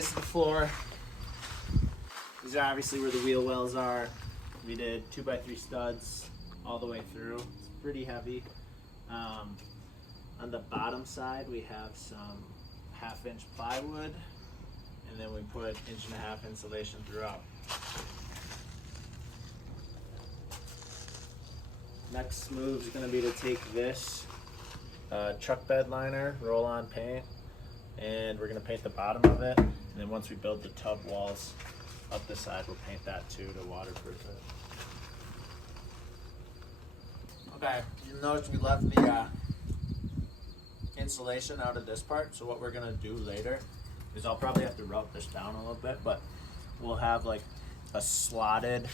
this is the floor. These are obviously where the wheel wells are. We did 2x3 studs all the way through. It's pretty heavy. On the bottom side, we have some 1/2-inch plywood, and then we put 1.5-inch insulation throughout. Next move is going to be to take this truck bed liner, roll on paint, and we're going to paint the bottom of it. And then once we build the tub walls up the side, we'll paint that too to waterproof it. Okay, you notice we left the insulation out of this part, so what we're going to do later is I'll probably have to rub this down a little bit, but we'll have like a slotted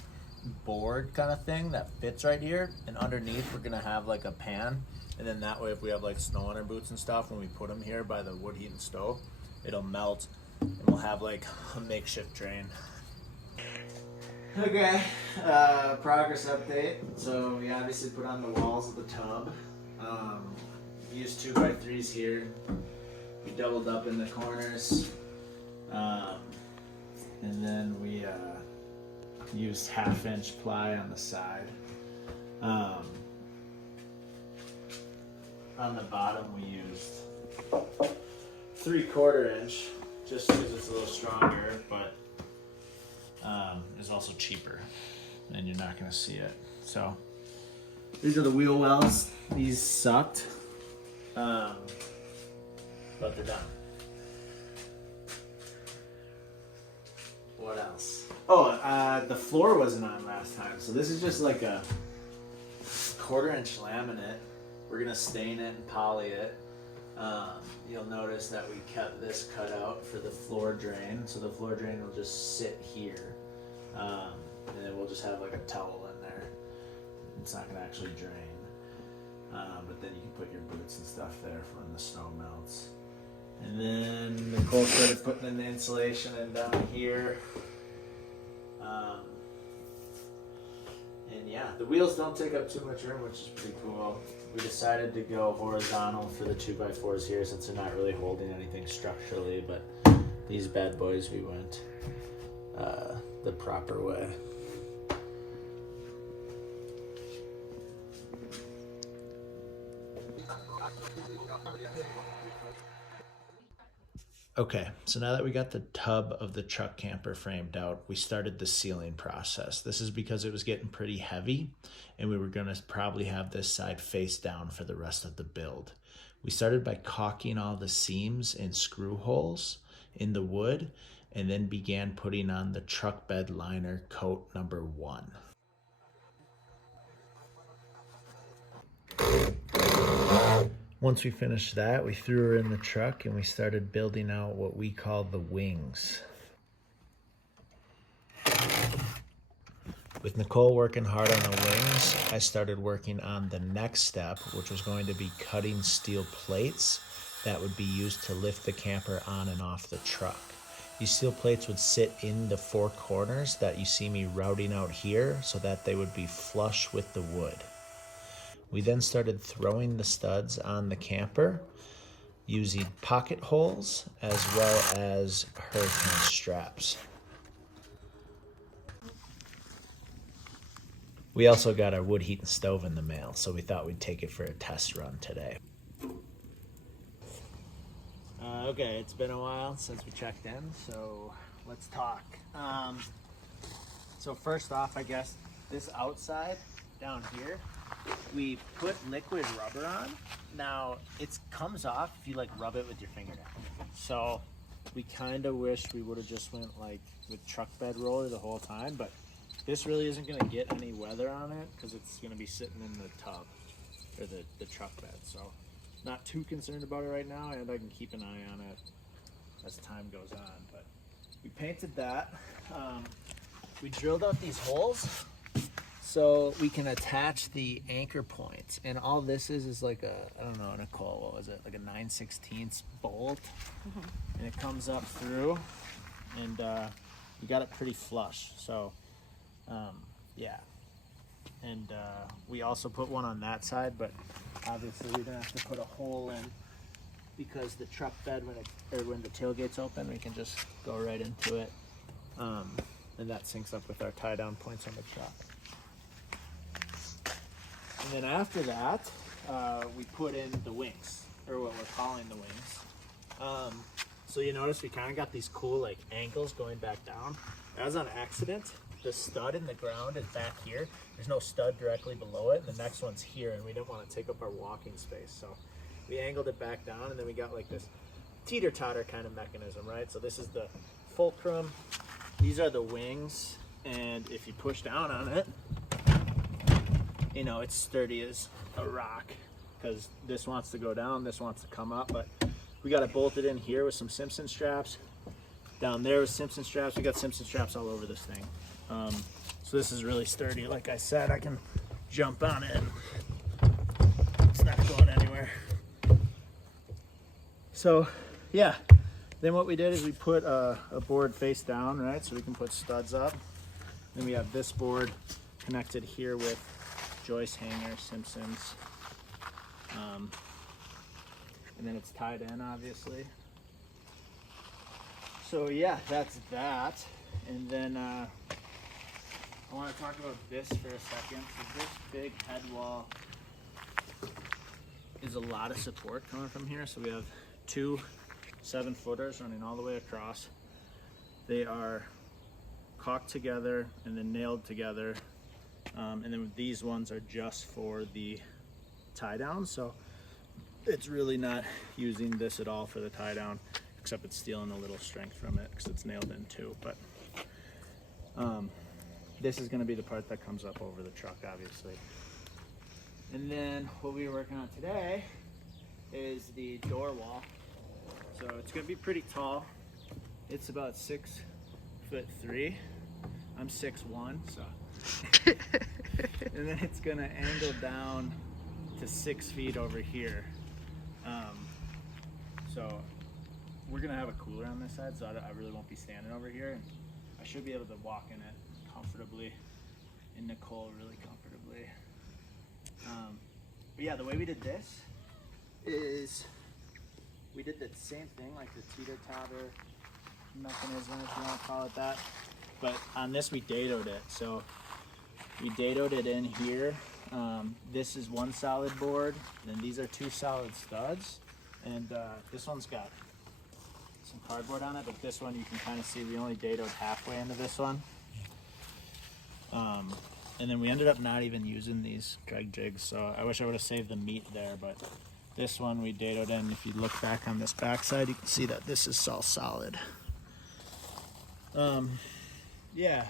board kind of thing that fits right here, and underneath we're gonna have like a pan, and then that way if we have like snow on our boots and stuff, when we put them here by the wood heating stove, it'll melt and we'll have like a makeshift drain. Okay, progress update. So we obviously put on the walls of the tub. We used 2x3s here. We doubled up in the corners, and then we used 1/2-inch ply on the side. On the bottom we used 3/4 inch, just because it's a little stronger, but it's also cheaper and you're not going to see it. So these are the wheel wells. These sucked, but they're done. What else? Oh, the floor wasn't on last time, so this is just like a 1/4-inch laminate. We're gonna stain it and poly it. You'll notice that we kept this cut out for the floor drain, so the floor drain will just sit here, and then we'll just have like a towel in there. It's not gonna actually drain, but then you can put your boots and stuff there for when the snow melts. And then Nicole started putting in the insulation in down here. And yeah, the wheels don't take up too much room, which is pretty cool. We decided to go horizontal for the 2x4s here since they're not really holding anything structurally, but these bad boys we went the proper way. Okay, so now that we got the tub of the truck camper framed out, we started the sealing process. This is because it was getting pretty heavy and we were gonna probably have this side face down for the rest of the build. We started by caulking all the seams and screw holes in the wood, and then began putting on the truck bed liner coat number 1. Once we finished that, we threw her in the truck and we started building out what we call the wings. With Nicole working hard on the wings, I started working on the next step, which was going to be cutting steel plates that would be used to lift the camper on and off the truck. These steel plates would sit in the 4 corners that you see me routing out here so that they would be flush with the wood. We then started throwing the studs on the camper using pocket holes as well as hurricane straps. We also got our wood heating stove in the mail, so we thought we'd take it for a test run today. Okay, it's been a while since we checked in, so let's talk. So first off, I guess this outside down here, we put liquid rubber on. Now it comes off if you like rub it with your fingernail. So we kind of wish we would have just went like with truck bed roller the whole time, but this really isn't going to get any weather on it because it's going to be sitting in the tub or the truck bed. So not too concerned about it right now, and I can keep an eye on it as time goes on. But we painted that. We drilled out these holes so we can attach the anchor points, and all this is like a, I don't know, Nicole, what was it, like a 9/16 bolt, and it comes up through, and we got it pretty flush. So yeah, and we also put one on that side, but obviously we're gonna have to put a hole in because the truck bed, when the tailgate's open, we can just go right into it. And that syncs up with our tie down points on the truck. And then after that, we put in the wings, or what we're calling the wings. So you notice we kind of got these cool like angles going back down. That was on accident. The stud in the ground is back here. There's no stud directly below it. The next one's here, and we didn't want to take up our walking space. So we angled it back down, and then we got like this teeter-totter kind of mechanism, right? So this is the fulcrum. These are the wings, and if you push down on it, you know, it's sturdy as a rock, because this wants to go down, this wants to come up, but we got it bolted in here with some Simpson straps. Down there with Simpson straps. We got Simpson straps all over this thing. So this is really sturdy. Like I said, I can jump on it and it's not going anywhere. So yeah, then what we did is we put a board face down, right? So we can put studs up. Then we have this board connected here with joist hanger, Simpsons. And then it's tied in, obviously. So yeah, that's that. And then I want to talk about this for a second. So this big head wall is a lot of support coming from here. So we have two 7-footers running all the way across. They are caulked together and then nailed together. And then these ones are just for the tie down. So it's really not using this at all for the tie down, except it's stealing a little strength from it because it's nailed in too. But this is going to be the part that comes up over the truck, obviously. And then what we were working on today is the door wall. So it's going to be pretty tall. It's about 6'3". I'm 6'1", so. And then it's going to angle down to 6 feet over here. So we're going to have a cooler on this side, so I really won't be standing over here. And I should be able to walk in it comfortably, and Nicole really comfortably. But yeah, the way we did this is we did the same thing, like the teeter-totter mechanism, if you want to call it that. But on this, we dadoed it. So we dadoed it in here. This is one solid board, and these are 2 solid studs. And this one's got some cardboard on it, but this one you can kind of see we only dadoed halfway into this one. And then we ended up not even using these drag jigs, so I wish I would have saved the meat there, but this one we dadoed in. If you look back on this backside, you can see that this is all solid. Yeah,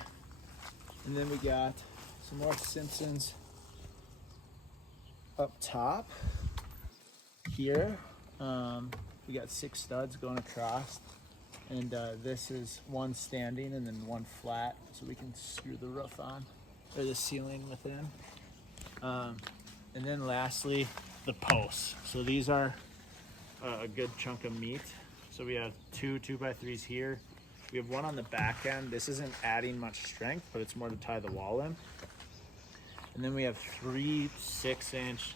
and then we got some more Simpsons up top here. We got 6 studs going across, and this is one standing and then one flat, so we can screw the roof on, or the ceiling within. And then lastly, the posts. So these are a good chunk of meat. So we have 2 2x3s here. We have one on the back end. This isn't adding much strength, but it's more to tie the wall in. And then we have 3 6-inch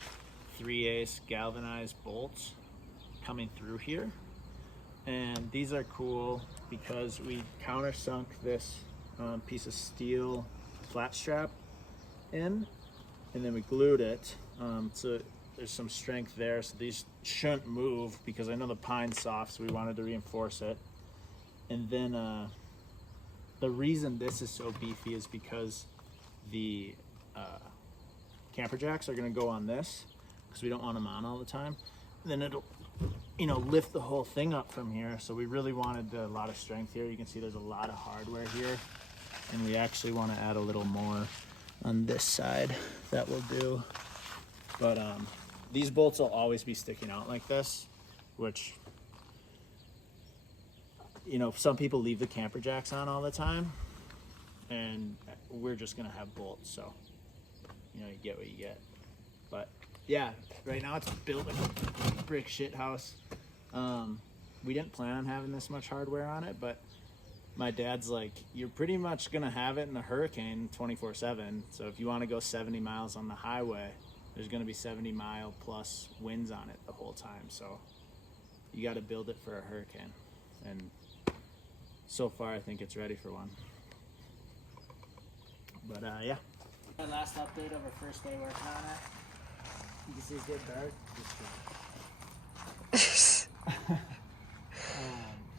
3/8 galvanized bolts coming through here. And these are cool because we countersunk this piece of steel flat strap in, and then we glued it. So there's some strength there. So these shouldn't move because I know the pine's soft, so we wanted to reinforce it. And then the reason this is so beefy is because the camper jacks are going to go on this because we don't want them on all the time. And then it'll, you know, lift the whole thing up from here. So we really wanted a lot of strength here. You can see there's a lot of hardware here, and we actually want to add a little more on this side. That will do. But these bolts will always be sticking out like this, which, you know, some people leave the camper jacks on all the time, and we're just gonna have bolts, so you know, you get what you get. But yeah, right now it's built like a brick shit house. We didn't plan on having this much hardware on it, but my dad's like, you're pretty much gonna have it in a hurricane 24/7. So if you want to go 70 miles on the highway, there's gonna be 70-mile plus winds on it the whole time. So you got to build it for a hurricane. And so far, I think it's ready for one. But yeah. My last update of our first day working on it. You can see it get dark.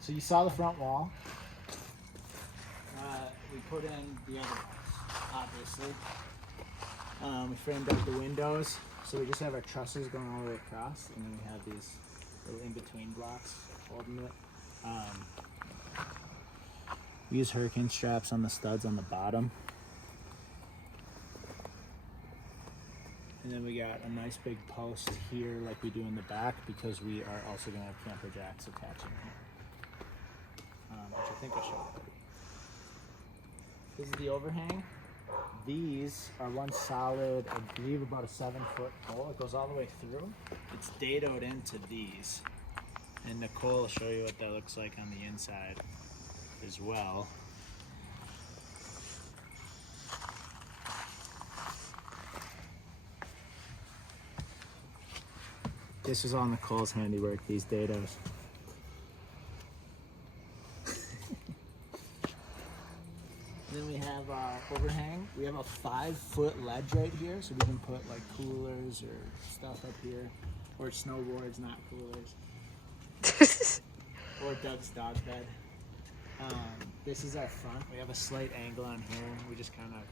So you saw the front wall. We put in the other ones, obviously. We framed up the windows. So we just have our trusses going all the way across, and then we have these little in-between blocks holding it. We use hurricane straps on the studs on the bottom. And then we got a nice big post here like we do in the back, because we are also going to have camper jacks attaching here. Which I think I showed. This is the overhang. These are one solid, I believe about a 7-foot pole. It goes all the way through. It's dadoed into these. And Nicole will show you what that looks like on the inside as well. This is all Nicole's handiwork, these dados. Then we have our overhang. We have a 5-foot ledge right here, so we can put like coolers or stuff up here, or snowboards, not coolers, or Doug's dog bed. This is our front. We have a slight angle on here. We just kind of,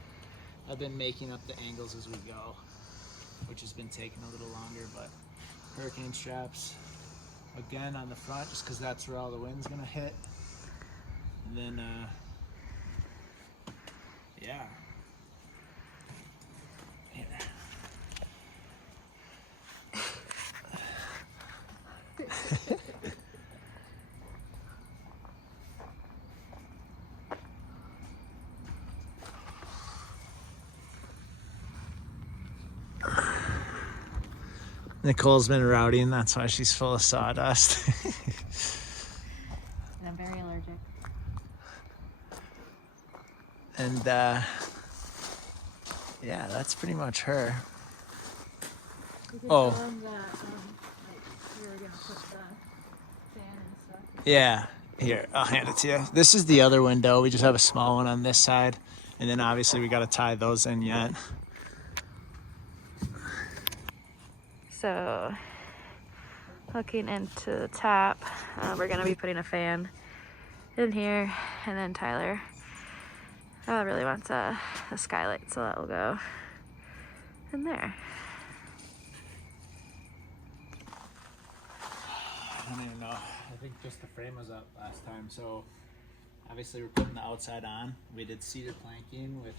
I've been making up the angles as we go, which has been taking a little longer, but hurricane straps again on the front, just because that's where all the wind's gonna hit. And then yeah. Here. Nicole's been rowdy, and that's why she's full of sawdust. And I'm very allergic. And yeah, that's pretty much her. You could Oh. tell them that like, we were gonna put the fan and stuff. Yeah, here, I'll hand it to you. This is the other window. We just have a small one on this side. And then obviously we got to tie those in yet. So, looking into the top, we're gonna be putting a fan in here, and then Tyler really wants a skylight, so that will go in there. I don't even know. I think just the frame was up last time. So obviously we're putting the outside on. We did cedar planking with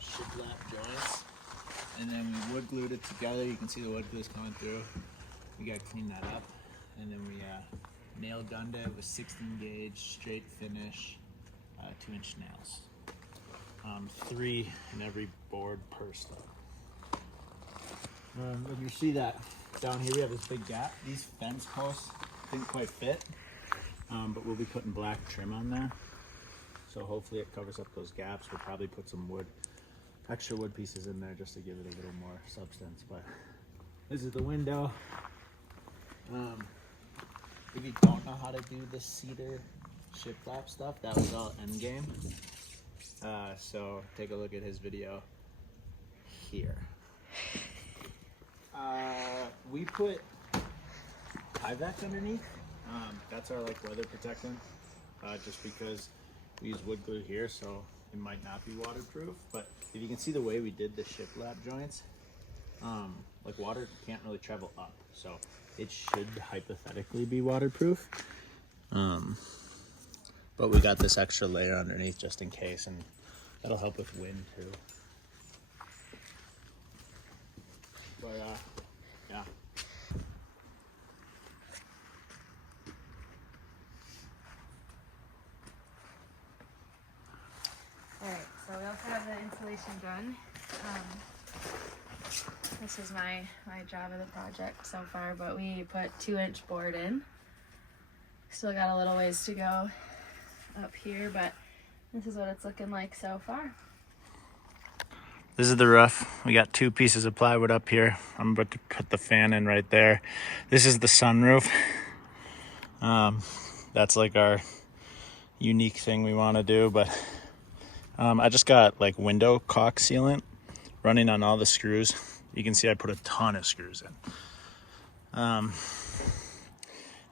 shiplap joists, and then we wood glued it together. You can see the wood glue is coming through. We got to clean that up, and then we nail gunned it with 16 gauge straight finish 2-inch nails. 3 in every board per stud. And you see that down here we have this big gap. These fence posts didn't quite fit, but we'll be putting black trim on there, so hopefully it covers up those gaps. We'll probably put some extra wood pieces in there just to give it a little more substance. But this is the window. If you don't know how to do the cedar shiplap stuff, that was all endgame. So take a look at his video here. We put Tyvek underneath. That's our like weather protectant, just because we use wood glue here, so it might not be waterproof. But if you can see the way we did the shiplap joints, like water can't really travel up, so it should hypothetically be waterproof. But we got this extra layer underneath just in case, and that'll help with wind too. But yeah. Alright, so we also have the insulation done. This is my job of the project so far, but we put 2-inch board in. Still got a little ways to go up here, but this is what it's looking like so far. This is the roof. We got 2 pieces of plywood up here. I'm about to put the fan in right there. This is the sunroof. That's like our unique thing we want to do. But I just got like window caulk sealant running on all the screws. You can see I put a ton of screws in.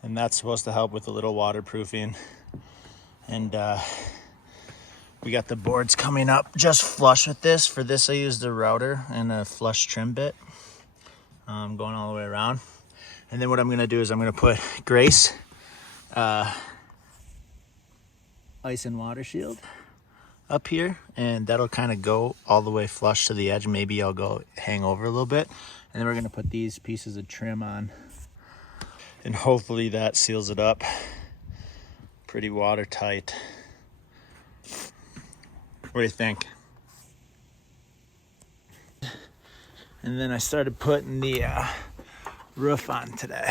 And that's supposed to help with a little waterproofing. And we got the boards coming up just flush with this. For this I used a router and a flush trim bit, going all the way around. And then what I'm going to do is I'm going to put Grace ice and water shield up here, and that'll kind of go all the way flush to the edge. Maybe I'll go hang over a little bit, and then we're going to put these pieces of trim on, and hopefully that seals it up pretty watertight. What do you think? And then I started putting the roof on today.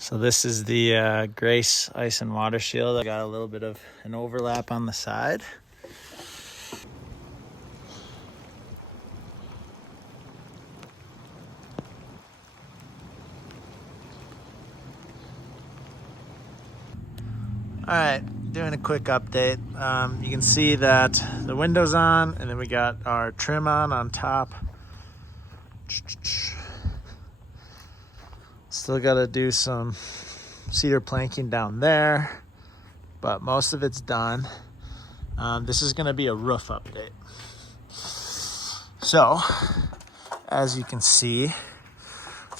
So this is the Grace ice and water shield. I got a little bit of an overlap on the side. All right, doing a quick update. You can see that the window's on, and then we got our trim on top. Still got to do some cedar planking down there, but most of it's done. This is going to be a roof update. So, as you can see,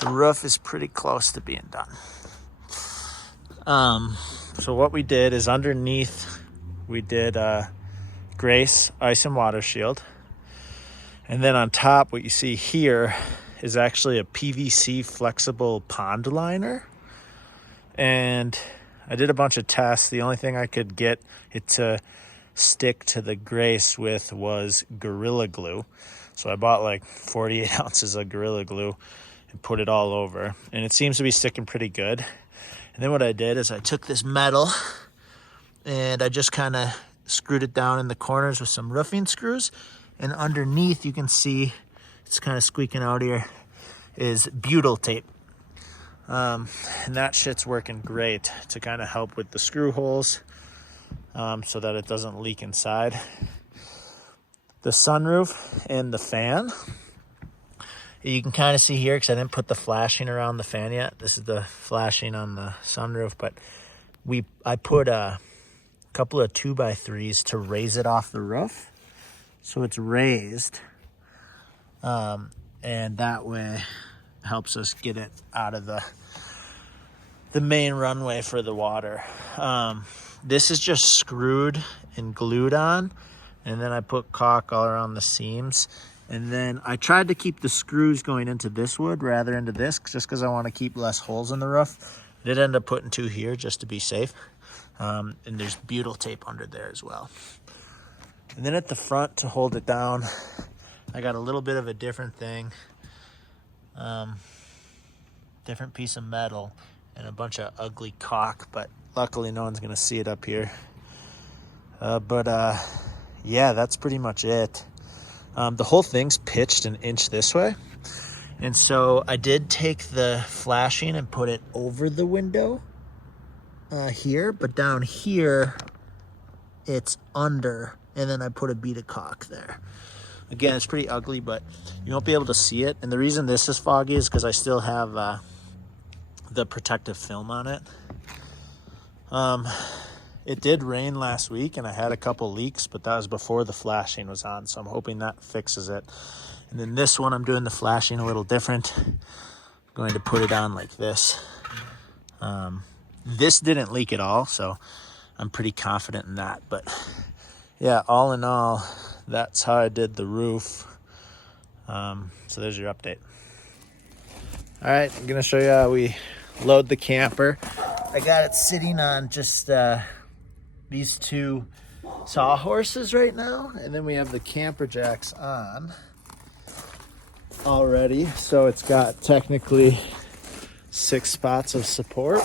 the roof is pretty close to being done. So what we did is underneath, we did Grace ice and water shield. And then on top, what you see here is actually a PVC flexible pond liner. And I did a bunch of tests. The only thing I could get it to stick to the Grace with was Gorilla Glue. So I bought like 48 ounces of Gorilla Glue and put it all over. And it seems to be sticking pretty good. And then what I did is I took this metal and I just kind of screwed it down in the corners with some roofing screws. And underneath, you can see, it's kind of squeaking out here, is butyl tape. And that shit's working great to kind of help with the screw holes, so that it doesn't leak inside. The sunroof and the fan, you can kind of see here, because I didn't put the flashing around the fan yet. This is the flashing on the sunroof, but I put a couple of 2x3s to raise it off the roof. So it's raised, and that way helps us get it out of the main runway for the water. This is just screwed and glued on, and then I put caulk all around the seams. And then I tried to keep the screws going into this wood rather into this, just because I want to keep less holes in the roof. I did end up putting 2 here just to be safe. And there's butyl tape under there as well. And then at the front, to hold it down, I got a little bit of a different thing. Different piece of metal and a bunch of ugly caulk, but luckily no one's going to see it up here. Yeah, that's pretty much it. The whole thing's pitched an inch this way. And so I did take the flashing and put it over the window here, but down here, it's under. And then I put a bead of caulk there. Again, it's pretty ugly, but you won't be able to see it. And the reason this is foggy is because I still have the protective film on it. It did rain last week, and I had a couple leaks, but that was before the flashing was on, so I'm hoping that fixes it. And then this one, I'm doing the flashing a little different. I'm going to put it on like this. This didn't leak at all, so I'm pretty confident in that. But yeah, all in all, that's how I did the roof. So there's your update. All right, I'm gonna show you how we load the camper. I got it sitting on just these 2 sawhorses right now, and then we have the camper jacks on already. So it's got technically 6 spots of support,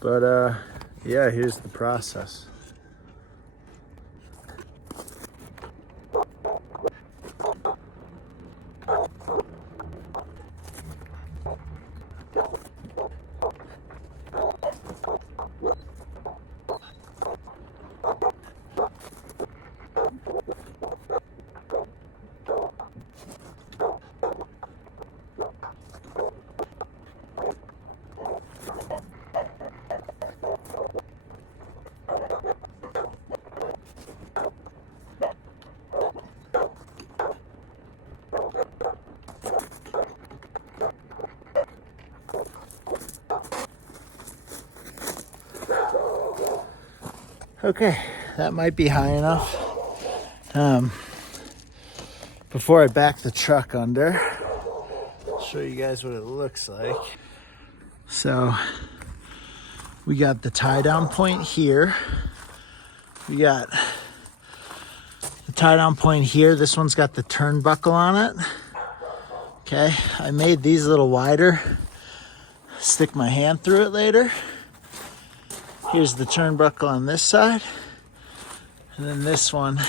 but yeah, here's the process. Okay, that might be high enough. Before I back the truck under, I'll show you guys what it looks like. So we got the tie down point here. We got the tie down point here. This one's got the turnbuckle on it. Okay, I made these a little wider. Stick my hand through it later. Here's the turnbuckle on this side. And then this one,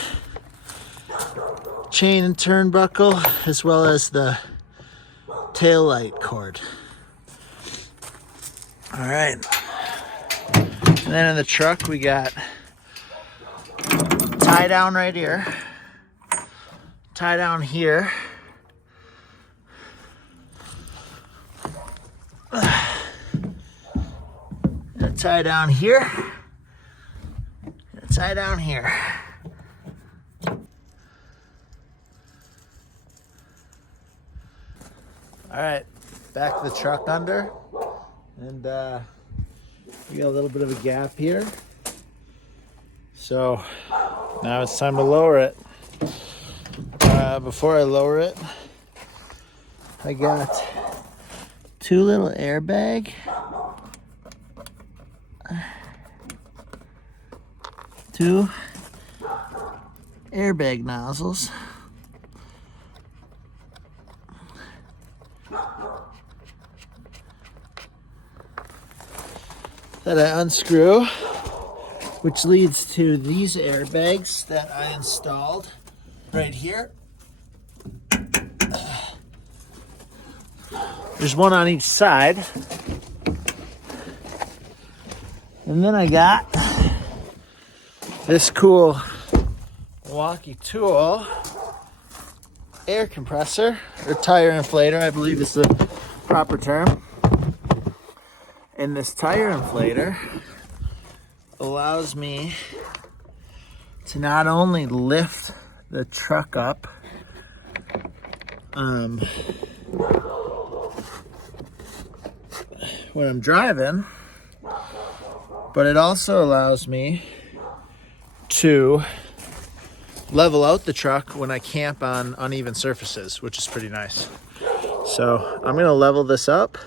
chain and turnbuckle, as well as the tail light cord. All right. And then in the truck, we got tie down right here, tie down here, tie down here, tie down here. All right, back the truck under, and we got a little bit of a gap here. So now it's time to lower it. Before I lower it, I got two little airbag. Two airbag nozzles. That I unscrew, which leads to these airbags that I installed right here. There's one on each side. And then I got this cool Milwaukee tool air compressor, or tire inflator, I believe is the proper term. And this tire inflator allows me to not only lift the truck up when I'm driving, but it also allows me to level out the truck when I camp on uneven surfaces, which is pretty nice. So I'm gonna level this up.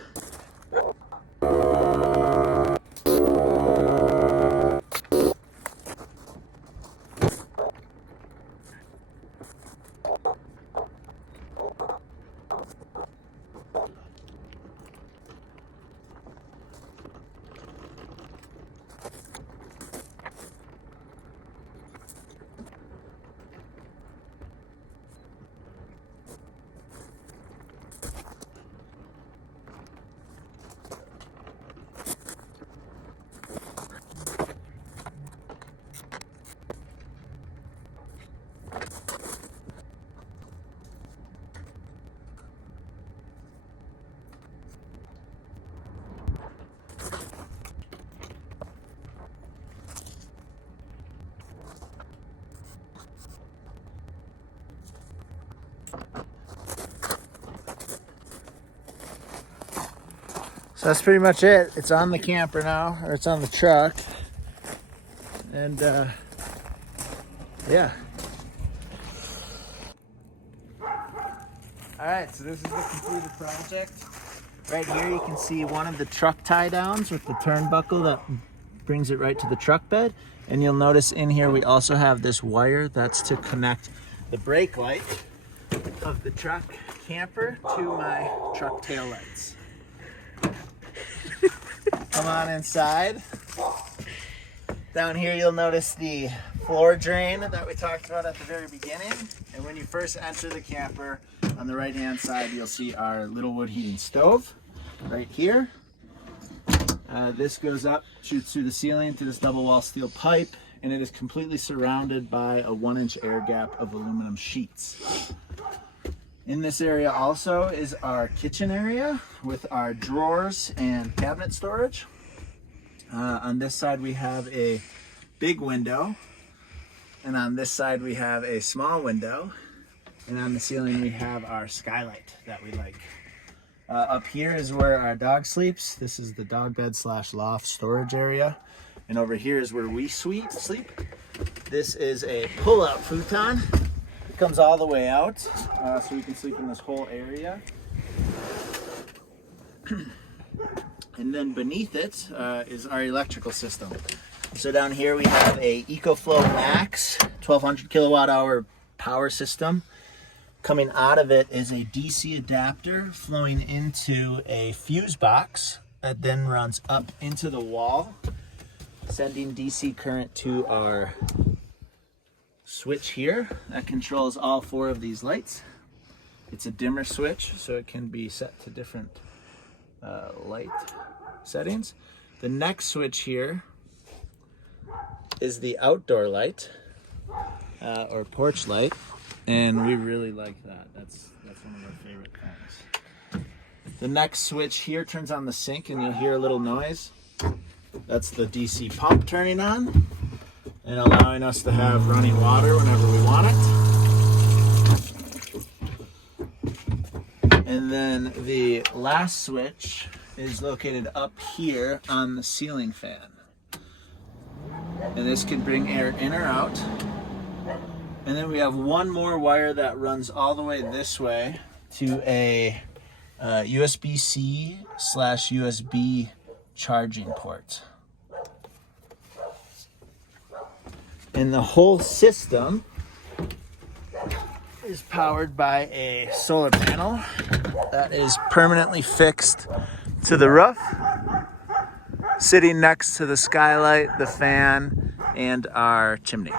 So that's pretty much it. It's on the camper now, or it's on the truck. And yeah. All right, so this is the completed project. Right here you can see one of the truck tie downs with the turnbuckle that brings it right to the truck bed. And you'll notice in here we also have this wire that's to connect the brake light of the truck camper to my truck tail lights. Come on inside. Down here you'll notice the floor drain that we talked about at the very beginning. And when you first enter the camper, on the right hand side you'll see our little wood heating stove right here. This goes up, shoots through the ceiling to this double wall steel pipe, and it is completely surrounded by a 1-inch air gap of aluminum sheets. In this area also is our kitchen area with our drawers and cabinet storage. On this side we have a big window, and on this side we have a small window, and on the ceiling we have our skylight that we like. Up here is where our dog sleeps. This is the dog bed / loft storage area. And over here is where we sleep. This is a pull-out futon. It comes all the way out, so we can sleep in this whole area. And then beneath it is our electrical system. So down here we have a EcoFlow Max 1200 kilowatt hour power system. Coming out of it is a DC adapter flowing into a fuse box that then runs up into the wall, sending DC current to our switch here that controls all 4 of these lights. It's a dimmer switch, so it can be set to different light settings. The next switch here is the outdoor light or porch light, and we really like that. That's one of our favorite things. The next switch here turns on the sink, and you'll hear a little noise. That's the DC pump turning on and allowing us to have running water whenever we want it. And then the last switch is located up here on the ceiling fan. And this can bring air in or out. And then we have one more wire that runs all the way this way to a USB-C / USB charging port. And the whole system is powered by a solar panel that is permanently fixed to the roof, sitting next to the skylight, the fan, and our chimney.